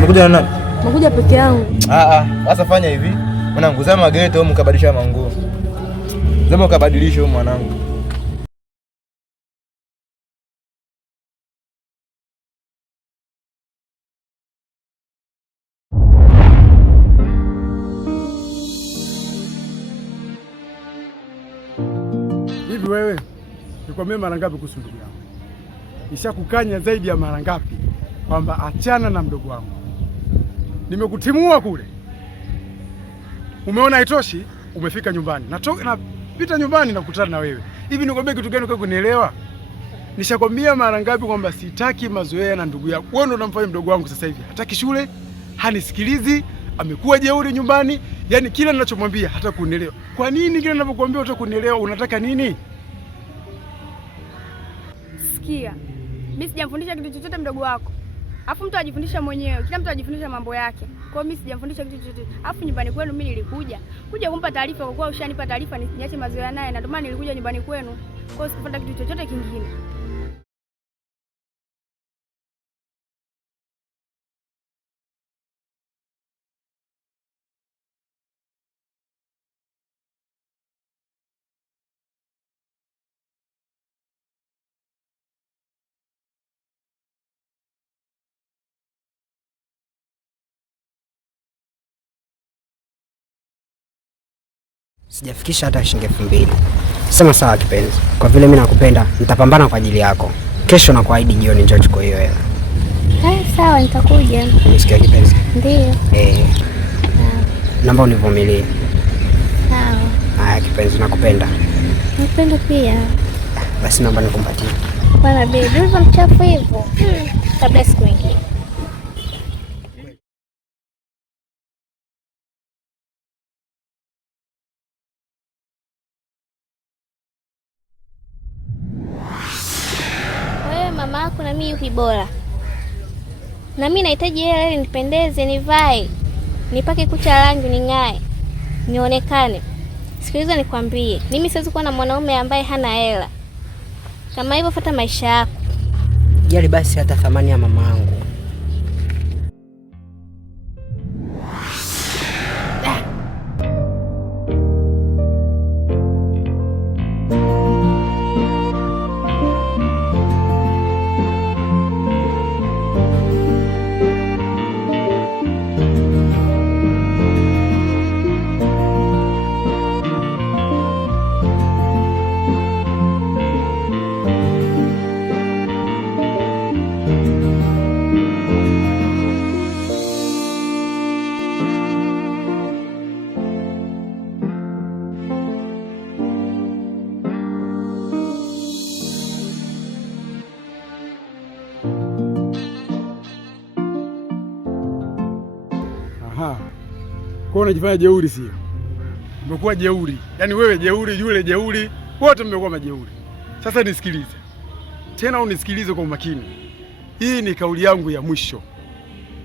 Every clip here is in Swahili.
Umekuja na nani? Nimekuja peke yangu. Sasa fanya hivi. Mwanangu, zama geto huko mkabadilisha manguo. Zama ukabadilisha huko mwanangu. Hivi wewe, nikwambie mara ngapi kuhusu ndugu yangu? Nishakukanya zaidi ya mara ngapi kwamba achana na mdogo wangu. Nimekutimua kule. Umeona haitoshi, umefika nyumbani. Napita nyumbani na kukutana na wewe. Hivi nikwambie kitu gani kwa kunielewa? Nishakwambia mara ngapi kwamba sitaki mazoea na ndugu yako. Wewe ndo unamfanya mdogo wangu sasa hivi. Hataki shule, hanisikilizi, amekuwa jeuri nyumbani. Yaani kila ninachomwambia hata kunielewa. Kwa nini kila ninapokuambia hata kunielewa unataka nini? Sikia. Mimi sijamfundisha kitu chochote mdogo wako. Alafu mtu ajifundisha mwenyewe. Kila mtu ajifundisha mambo yake. Kwa hiyo mimi sijamfundisha kitu chochote. Alafu nyumbani kwenu mimi nilikuja kumpa taarifa kwa kuwa ushanipa taarifa niache mazoea naye, na ndio maana nilikuja nyumbani kwenu. Kwa hiyo sikufuata kitu chochote kingine. Sijafikisha hata shilingi 2000. Sema sawa kipenzi. Kwa vile mimi nakupenda, nitapambana kwa ajili yako. Kesho na kuahidi jioni njoo chukua hiyo hela. Sawa, nitakuja. Unisikia kipenzi? Ndio. Naomba univumilie. Sawa. Haya kipenzi, nakupenda. Nakupenda pia. Basi naomba nikumpatie. Bwana baby, ulivyo mchafu hivyo. Kabla siku nyingine. Mama yako na mimi yupi bora? Na mimi nahitaji hela ili nipendeze, nivae, nipake kucha rangi, ning'ae, nionekane. Sikiliza nikwambie, mimi siwezi kuwa na mwanaume ambaye hana hela. Kama hivyo fuata maisha yako. Jali basi hata thamani ya mama yangu. Kwa unajifanya jeuri sio? Umekuwa jeuri. Yaani wewe jeuri, yule jeuri, wote mmekuwa majeuri. Sasa nisikilize. Tena unisikilize kwa umakini. Hii ni kauli yangu ya mwisho.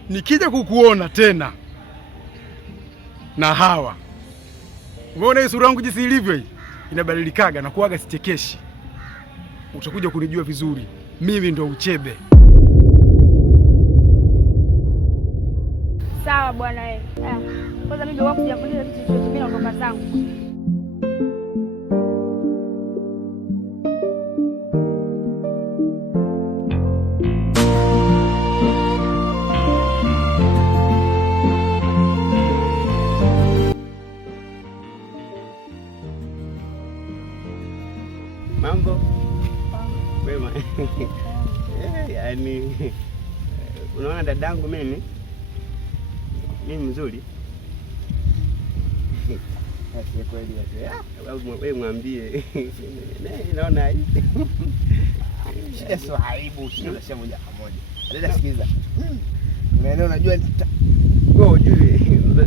Nikija kukuona tena na hawa. Umeona hii sura yangu jinsi ilivyo hii? Inabadilikaga na kuaga sichekeshi. Utakuja kunijua vizuri. Mimi ndo Uchebe. Sawa bwana wewe. Kwanza mimi wako kujafundisha kitu chochote, mimi naondoka zangu. Mambo? Wema. Yaani unaona dadangu mimi mzuri. Asi kweli wewe mwambie. Naona hii. Shida sio aibu, shida sio moja kwa moja. Dada sikiza. Unaelewa, unajua wewe ujue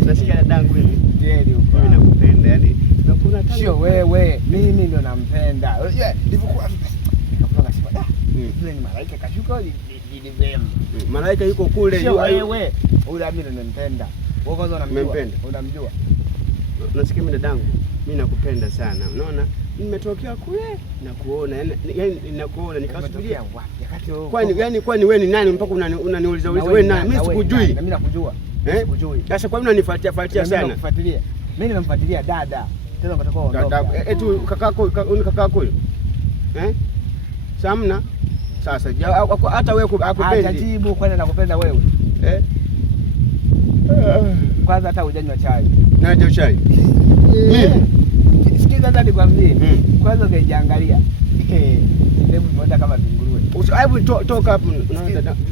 nasikia dadangu mimi. Kweli huko. Mimi nakupenda yani. Nakuna sio wewe, mimi ndio nampenda. Unajua nilipokuwa nikapanga sema yule ni malaika kashuka jidivem. Malaika yuko kule sio wewe. Ule mimi ndo nampenda. Wewe kwanza unamjua? Unamjua? Nasikia mimi dadangu, mimi nakupenda sana. Unaona? nimetokea kule na kuona, yani ninakuona nikasubiria wapi? Kwani wewe ni nani mpaka unaniuliza wewe ni nani? Mimi sikujui. Mimi nakujua. Sikujui. Sasa kwa nini unanifuatia sana? Nakufuatilia. Mimi namfuatilia dada. Tena unataka uondoke. Tu kakako huyo. Samna. Sasa hata wewe akupendi. Atajibu kwani nakupenda wewe. Kwanza hata hujanywa chai. Naje chai. Mimi sikiza hata nikwambie. Kwanza ungejiangalia. Hebu umeona kama vinguruwe. Hebu toka hapo.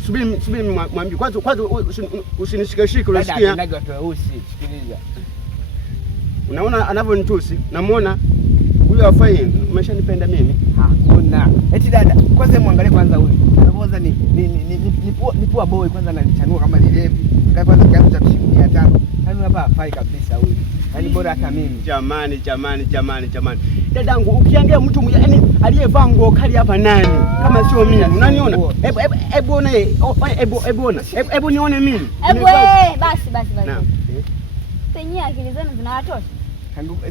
Subiri mwambie. Kwanza usinishikeshike unasikia? Ndio tueusi. Sikiliza. Unaona anavyonitusi? Namuona huyo afai, umeshanipenda mimi? Hakuna. Eti dada, kwanza muangalie kwanza huyu. Kwanza ni pua boy kwanza ananichanua kama lilevi. Kwanza kiatu cha 500. Yaani hapa hafai kabisa huyu. Yaani bora hata mimi. Jamani. Dadangu ukiangalia mtu yaani aliyevaa nguo kali hapa nani? Kama sio mimi. Unaniona? Hebu ona. Hebu nione mimi. Basi. Naam. Penye akili zenu zinawatosha.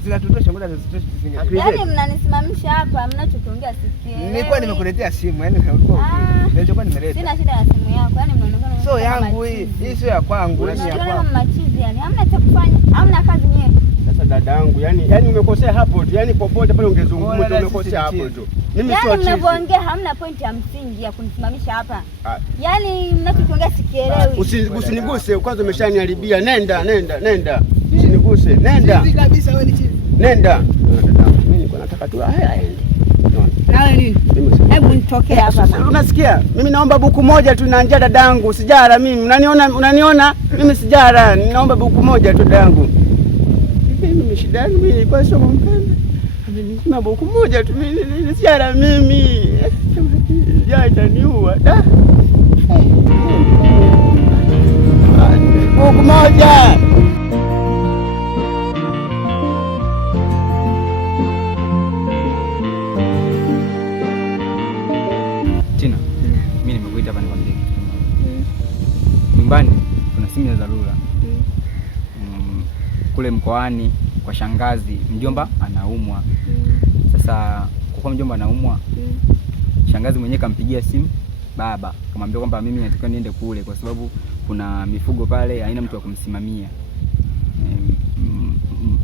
Zinatutosha ngoja zisitoshe zingine. Yaani mnanisimamisha hapa mnachokiongea sikie. Nilikuwa nimekuletea simu, yaani ulikuwa nilikuwa nimeleta. Sina shida na simu yako, yaani mnaonekana sio yangu hii. Hii sio ya kwangu, ni ya kwangu. Machizi yani, hamna cha kufanya, hamna kazi nyewe. Sasa dadangu, yaani umekosea hapo tu. Yaani popote pale ungezungumza umekosea hapo tu. Mimi sio chizi. Yaani mnapoongea hamna point ya msingi ya kunisimamisha hapa. Yaani mnachokiongea sikielewi. Usiniguse, kwanza umeshaniharibia. Nenda. Usiniguse, nenda. Chizi kabisa wewe ni chizi. Nenda. Mimi niko nataka tu aende. Nawe nini? Hebu nitokee hapa. Unasikia? Mimi naomba buku moja tu na njaa dadangu. Sijara mimi. Unaniona? Mimi sijara. Naomba buku moja tu dadangu. Mimi shida yangu mimi ilikuwa sio kumpenda. Amenisema buku moja tu mimi sijara mimi. Njaa itaniua. Buku moja. Nyumbani kuna simu ya dharura. Kule mkoani kwa shangazi, mjomba anaumwa. Sasa kwa mjomba anaumwa, shangazi mwenyewe kampigia simu baba, kamwambia kwamba mimi nataka niende kule kwa sababu kuna mifugo pale, haina mtu wa kumsimamia.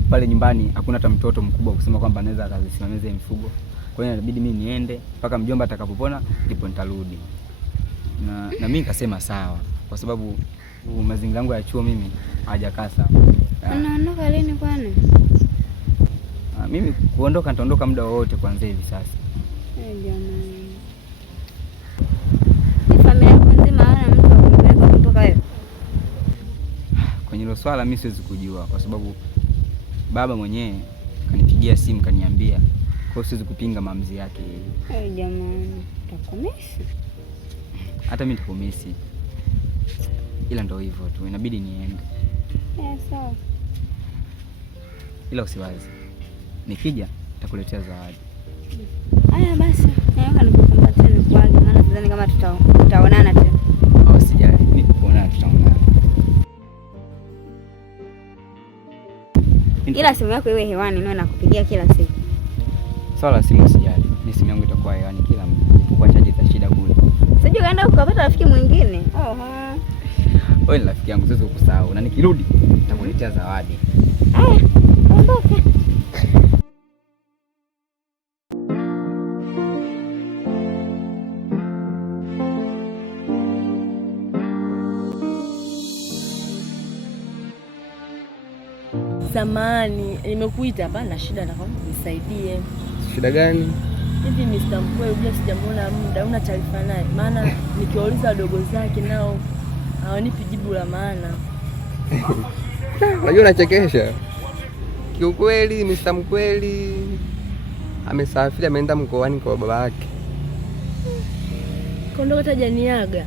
Pale nyumbani hakuna hata mtoto mkubwa kusema kwamba anaweza akazisimamia mifugo. Kwa hiyo inabidi mimi niende mpaka mjomba atakapopona ndipo nitarudi. Na mimi nikasema sawa, kwa sababu mazingira yangu ya chuo mimi hajakaa sawa. Unaondoka lini kwani? Mimi kuondoka nitaondoka muda wowote kuanzia hivi sasa. Jamani. Familia yako nzima hawana mtu wa kumpeleka kutoka hiyo? Kwenye hilo swala mimi siwezi kujua kwa sababu baba mwenyewe kanipigia simu kaniambia. Kwa hiyo siwezi kupinga maamuzi yake. Jamani, utakomesi. Hata mimi nitakomesi. Ila ndio hivyo tu, inabidi niende. Sawa. Ila usiwazi. Nikija nitakuletea zawadi. Haya basi, naweka nikukumbatie nikuage maana sidhani kama tutaonana tena. Usijali, nikuonana tutaonana. Ila simu yako iwe hewani niwe nakupigia kila siku. Swala simu usijali. Ni simu yangu itakuwa hewani kila muda. Kwa chaji za shida kule. Sijui kaenda ukapata rafiki mwingine. Wewe ni rafiki yangu, siwezi kukusahau. Na nikirudi nitakuletea zawadi. Ondoka. Samani, nimekuita hapa na shida, naomba unisaidie. Shida gani? Hivi Mr. Mkweli unajua sijamuona muda, una taarifa naye? Maana nikiwauliza wadogo zake nao hawanipi jibu la maana. Unajua unachekesha. Kiukweli Mr. Mkweli amesafiri, ameenda mkoani kwa baba yake. Kaondoka hata hajaniaga.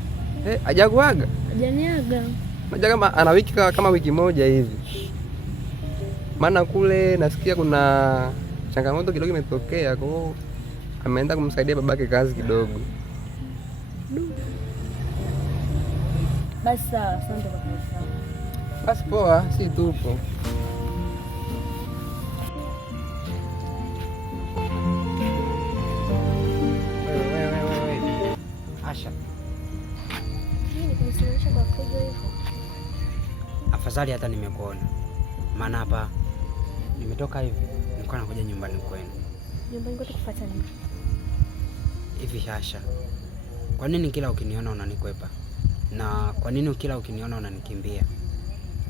Hajakuaga? Hajaniaga. Unajua kama ana wiki kama wiki moja hivi. Maana kule nasikia kuna changamoto kidogo imetokea, kwa hiyo ameenda kumsaidia babake kazi kidogo. Basi sawa, asante kwa kufahamu. Basi poa, si tupo. Shasha. Nini kunisimamisha kwa fujo hivyo? Afadhali hata nimekuona. Maana hapa nimetoka hivi, nilikuwa nakuja nyumbani kwenu. Nyumbani kwetu kufuata nini? Hivi Shasha, kwa nini kila ukiniona unanikwepa? Na kwa nini kila ukiniona unanikimbia?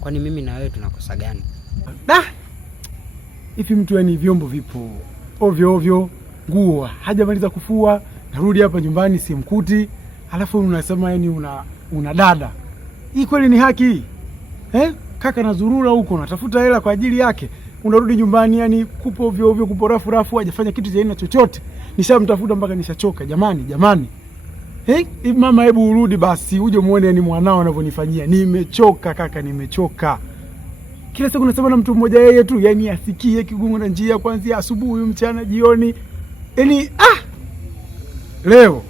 Kwani mimi na wewe tunakosa gani? Hivi mtu yani vyombo vipo ovyo ovyo, nguo hajamaliza kufua, narudi hapa nyumbani simkuti, alafu unasema yani una dada. Hii kweli ni haki? Kaka nazurura huko natafuta hela kwa ajili yake. Unarudi nyumbani yani kupo ovyo ovyo, kupo rafu, hajafanya kitu cha aina chochote. Nishamtafuta mpaka nishachoka. Jamani. Mama hebu urudi basi uje muone yani mwanao anavyonifanyia. Nimechoka kaka, nimechoka. Kila siku nasema na mtu mmoja yeye tu, yani asikie kigungu na njia kuanzia asubuhi, mchana, jioni. Yani leo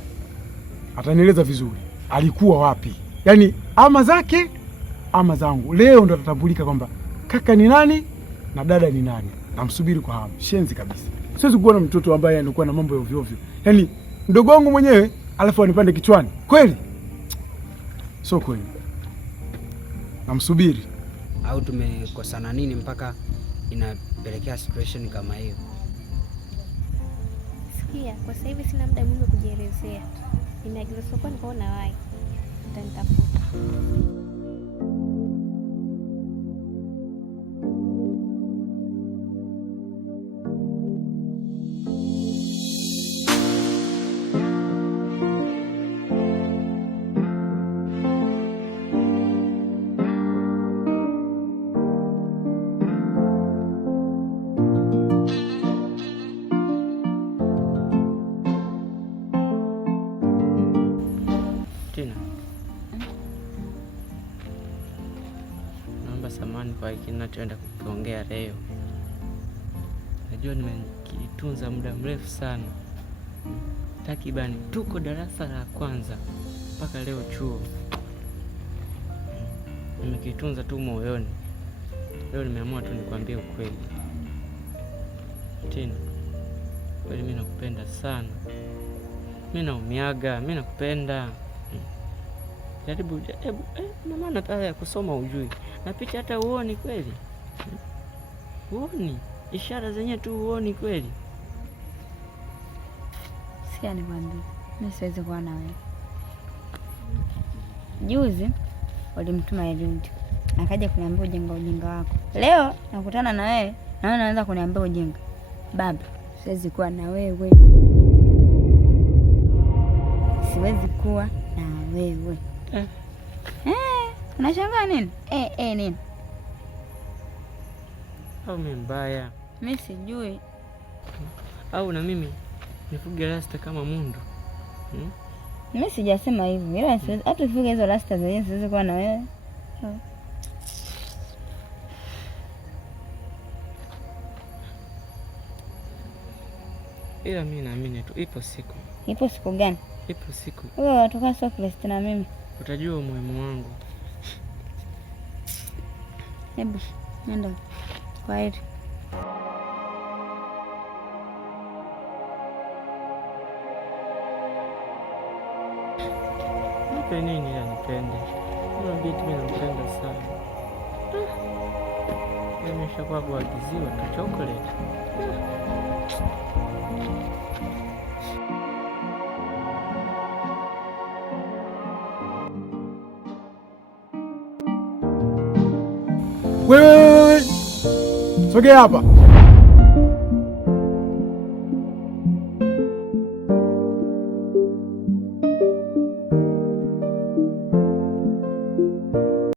atanieleza vizuri alikuwa wapi. Yani ama zake ama zangu. Leo ndo atatambulika kwamba kaka ni nani na dada ni nani. Namsubiri kwa hamu. Shenzi kabisa. Siwezi kuona mtoto ambaye anakuwa na mambo ya ovyo ovyo. Yani mdogo wangu mwenyewe alafu anipande kichwani. Kweli? Sio kweli. Namsubiri. Au tumekosana nini mpaka inapelekea situation kama hiyo? Sikia, kwa sasa hivi sina muda mwingi wa kujielezea. Nimeagiza sokoni kwa na wai. Utanitafuta. Naomba samahani kwa hiki ninachoenda kukiongea leo. Najua nimekitunza muda mrefu sana. Takribani tuko darasa la kwanza mpaka leo chuo. Nimekitunza tu moyoni. Leo nimeamua tu nikwambie ukweli. Tina, kweli mimi nakupenda sana. Mimi naumiaga, mimi nakupenda. Jaribu, na maana hata ya kusoma ujui. Na picha hata uoni kweli. Uoni. Ishara zenyewe tu uoni kweli. Sikia nikwambie, mimi siwezi kuwa na wewe. Juzi walimtuma Eliud. Akaja kuniambia ujinga wako. Leo nakutana na wewe, na wewe unaanza kuniambia ujinga. Baba, siwezi kuwa na wewe. Siwezi kuwa na wewe. Unashangaa nini? Nini? Au mimi mbaya? Mimi sijui. Au na mimi nifuge rasta kama mundu? Mimi sijasema hivyo. Ila siwezi hata nifuge hizo rasta zenyewe, siwezi kuwa na wewe. Ila mimi naamini tu ipo siku. Ipo siku gani? Ipo siku. Wewe watoka Socrates na mimi. Utajua umuhimu wangu. Hebu nenda. Kwa heri. Nipe nini ya nipende? Kuna binti mimi nampenda sana. Nimeshakuwa kuagiziwa tu chocolate. Wewe. Sogea hapa.